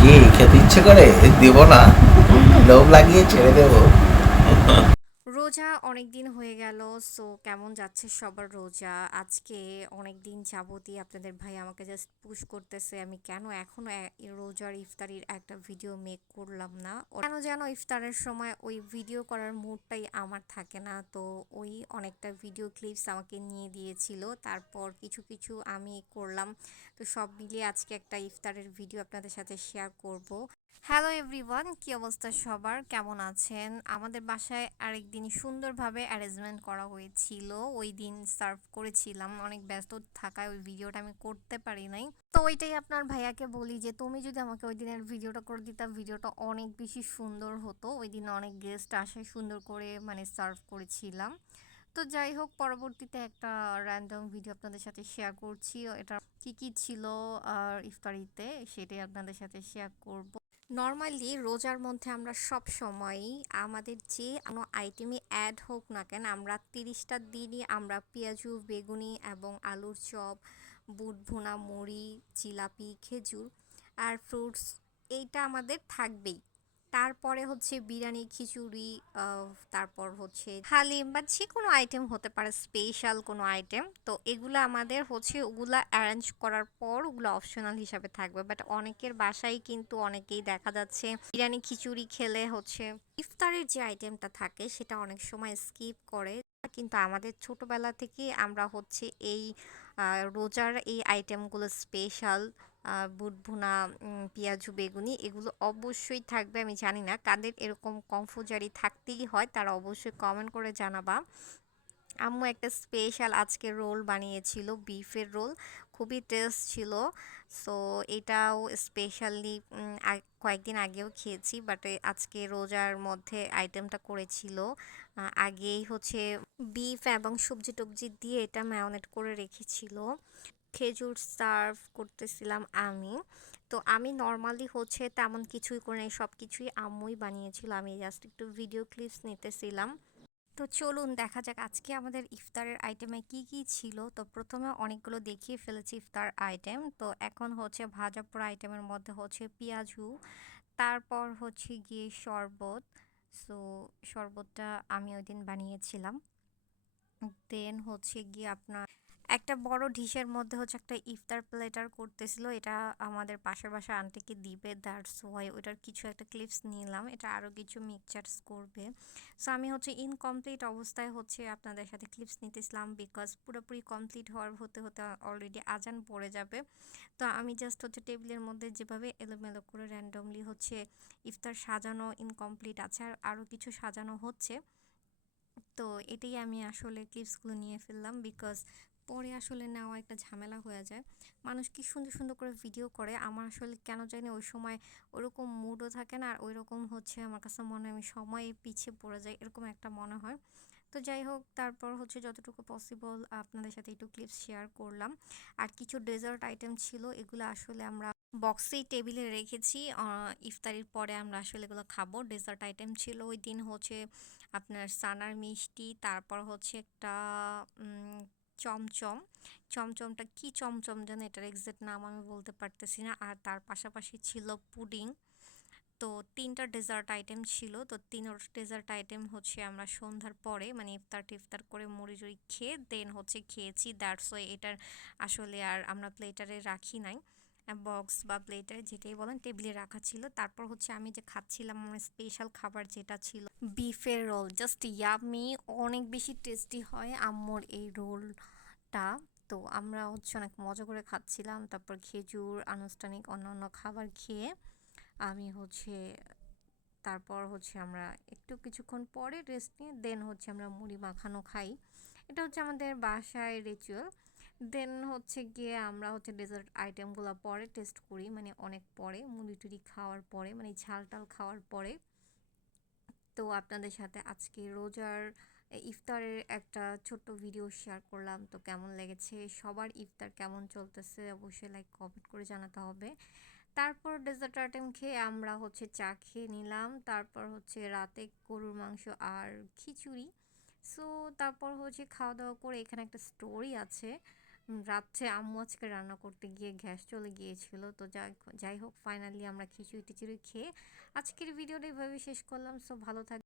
কি খেতে ইচ্ছে করে? দেবো না। লোভ লাগিয়ে ছেড়ে দেবো। রোজা অনেক দিন হয়ে গেল সো কেমন যাচ্ছে সবার রোজা? আজকে অনেক দিন যাবতই আপনাদের ভাই আমাকে জাস্ট পুশ করতেছে, আমি কেন এখনও রোজার ইফতারির একটা ভিডিও মেক করলাম না? কেন যেন ইফতারের সময় ওই ভিডিও করার মুডটাই আমার থাকে না, তো ওই অনেকটা ভিডিও ক্লিপস আমাকে নিয়ে দিয়েছিল, তারপর কিছু কিছু আমি করলাম। তো সব মিলিয়ে আজকে একটা ইফতারের ভিডিও আপনাদের সাথে শেয়ার করব। হ্যালো এভরিওয়ান কি অবস্থা সবার? কেমন আছেন? আমাদের বাসায় আরেকদিন সুন্দরভাবে অ্যারেঞ্জমেন্ট করা হয়েছিল। ওই দিন সার্ভ করেছিলাম। অনেক ব্যস্ত থাকায় ওই ভিডিওটা আমি করতে পারি নাই। তো ওইটাই আপনার ভাইয়াকে বলি যে, তুমি যদি আমাকে ওই দিনের ভিডিওটা করে দিতা ভিডিওটা অনেক বেশি সুন্দর হতো। ওই দিন অনেক গেস্ট আসে, সুন্দর করে মানে সার্ভ করেছিলাম। তো যাই হোক, পরবর্তীতে একটা র্যান্ডম ভিডিও আপনাদের সাথে শেয়ার করছি। এটা কি কি ছিল আর ইফতারিতে, সেটাই আপনাদের সাথে শেয়ার করব। নর্মালি রোজার মধ্যে আমরা সব সময়ই আমাদের যে কোনো আইটেমে অ্যাড হোক না কেন, আমরা তিরিশটা দিনই আমরা পেঁয়াজু, বেগুনি এবং আলুর চপ, বুট ভুনা, মুড়ি, জিলাপি, খেজুর আর ফ্রুটস এইটা আমাদের থাকবেই। তারপরে হচ্ছে বিরিয়ানি, খিচুড়ি তারপর হচ্ছে হালিম বা যে কোনো আইটেম হতে পারে স্পেশাল কোনো আইটেম তো এগুলো আমাদের হচ্ছে ওগুলো অ্যারেঞ্জ করার পর ওগুলো অপশনাল হিসাবে থাকবে। বাট অনেকের বাসায় কিন্তু অনেকেই দেখা যাচ্ছে বিরিয়ানি, খিচুড়ি খেলে হচ্ছে ইফতারের যে আইটেমটা থাকে সেটা অনেক সময় স্কিপ করে। কিন্তু আমাদের ছোটবেলা থেকে আমরা হচ্ছে এই রোজার এই আইটেমগুলো স্পেশাল বুট ভুনা পেঁয়াজু, বেগুনি এগুলো অবশ্যই থাকবে, আমি জানি না। কাদের এরকম কনফুজারি থাকতেই হয়, তারা অবশ্যই কমেন্ট করে জানাবা। আম্মু একটা স্পেশাল আজকে রোল বানিয়েছিল বিফের রোল খুবই টেস্ট ছিল। সো এটাও স্পেশালি কয়েকদিন আগেও খেয়েছি বাট আজকে রোজার মধ্যে আইটেমটা করেছিল। আগেই হচ্ছে বিফ এবং সবজি টবজি দিয়ে এটা ম্যারিনেট করে রেখেছিল। খেজুর সার্ভ করতেছিলাম আমি। তো আমি নর্মালি হচ্ছে তেমন কিছুই করে নাই সব কিছুই আম্মুই বানিয়েছিল, আমি জাস্ট একটু ভিডিও ক্লিপস নিতেছিলাম। তো চলুন দেখা যাক আজকে আমাদের ইফতারের আইটেমে কি কি ছিল। তো প্রথমে অনেকগুলো দেখিয়ে ফেলেছি ইফতার আইটেম তো এখন হচ্ছে ভাজা পোড়া আইটেমের মধ্যে হচ্ছে পেঁয়াজু, তারপর হচ্ছে গিয়ে শরবত। সো শরবতটা আমি ওই দিন বানিয়েছিলাম। দেন হচ্ছে গিয়ে আপনার একটা বড় ডিশের মধ্যে হচ্ছে একটা ইফতার প্লেটার করতেছিল। এটা আমাদের পাশের বাসা আন্টিকে দিবে দ্যাটস ওয়াই ওটার কিছু একটা ক্লিপস নিলাম। এটা আরও কিছু মিক্সচার্স করবে। সো আমি হচ্ছে ইনকমপ্লিট অবস্থায় হচ্ছে আপনাদের সাথে ক্লিপস নিতেছিলাম বিকজ পুরোপুরি কমপ্লিট হওয়ার হতে হতে অলরেডি আজান পড়ে যাবে। তো আমি জাস্ট হচ্ছে টেবিলের মধ্যে যেভাবে এলোমেলো করে র্যান্ডমলি হচ্ছে ইফতার সাজানো ইনকমপ্লিট আছে আর আরও কিছু সাজানো হচ্ছে, তো এটাই আমি আসলে ক্লিপসগুলো নিয়ে ফেললাম বিকজ পরে আসলে নেওয়া একটা ঝামেলা হয়ে যায়। মানুষ কি সুন্দর সুন্দর করে ভিডিও করে, আমার আসলে কেন জানি ওই সময় ওরকম মুডও থাকে না, আর ওই রকম হচ্ছে আমার কাছে মনে হয় আমি সময়ে পিছিয়ে পড়ে যাই, এরকম একটা মনে হয়। তো যাই হোক, তারপর হচ্ছে যতটুকু পসিবল আপনাদের সাথে একটু ক্লিপস শেয়ার করলাম। আর কিছু ডেজার্ট আইটেম ছিল, এগুলো আসলে আমরা বক্সেই টেবিলে রেখেছি। ইফতারির পরে আমরা আসলে এগুলো খাব। ডেজার্ট আইটেম ছিল, ওই দিন হচ্ছে আপনার সানার মিষ্টি, তারপর হচ্ছে একটা চমচম। চমচমটা কি চমচম যেন এটার এক্সাক্ট নাম আমি বলতে পারতেছি না। আর তার পাশাপাশি ছিল পুডিং। তো তিনটা ডেজার্ট আইটেম ছিল। তো তিন ডেজার্ট আইটেম হচ্ছে আমরা সন্ধ্যার পরে মানে ইফতার টিফতার করে মুড়ি টুড়ি খেয়ে দেন হচ্ছে খেয়েছি। দ্যাটস ওয়াই এটার আসলে আর আমরা প্লেটারে রাখি নাই। বক্স বা প্লেটার যেটাই বলেন টেবিলে রাখা ছিল। তারপর হচ্ছে আমি যে খাচ্ছিলাম আমার স্পেশাল খাবার যেটা ছিল বিফের রোল জাস্ট ইয়ামি অনেক বেশি টেস্টি হয় আম্মুর এই রোলটা তো আমরা হচ্ছে অনেক মজা করে খাচ্ছিলাম, তারপর খেজুর, আনুষ্ঠানিক অন্যান্য খাবার খেয়ে আমি হচ্ছে, তারপর হচ্ছে আমরা একটু কিছুক্ষণ পরে রেস্ট নিয়ে দেন হচ্ছে আমরা মুড়ি মাখানো খাই। এটা হচ্ছে আমাদের বাসায় রিচুয়াল দেন হচ্ছে গিয়ে আমরা হচ্ছে ডেজার্ট আইটেমগুলো পরে টেস্ট করি মানে অনেক পরে, মুড়ি টুড়ি খাওয়ার পরে মানে ঝাল টাল খাওয়ার পরে। তো আপনাদের সাথে আজকে রোজার ইফতারের একটা ছোট্ট ভিডিও শেয়ার করলাম, তো কেমন লেগেছে? সবার ইফতার কেমন চলতেছে? অবশ্যই লাইক কমেন্ট করে জানাতে হবে। তারপর ডেজার্ট আইটেম খেয়ে আমরা হচ্ছে চা খেয়ে নিলাম। তারপর হচ্ছে রাতে গরুর মাংস আর খিচুড়ি। সো তারপর হচ্ছে খাওয়া দাওয়া করে এখানে একটা স্টোরি আছে। রাত্রে আম্মু আজকে রান্না করতে গিয়ে গ্যাস চলে গিয়েছিল। তো যাই যাই হোক ফাইনালি আমরা খিচুড়ি টিচুড়ি খেয়ে আজকের ভিডিওটা এভাবে শেষ করলাম। সো ভালো থাক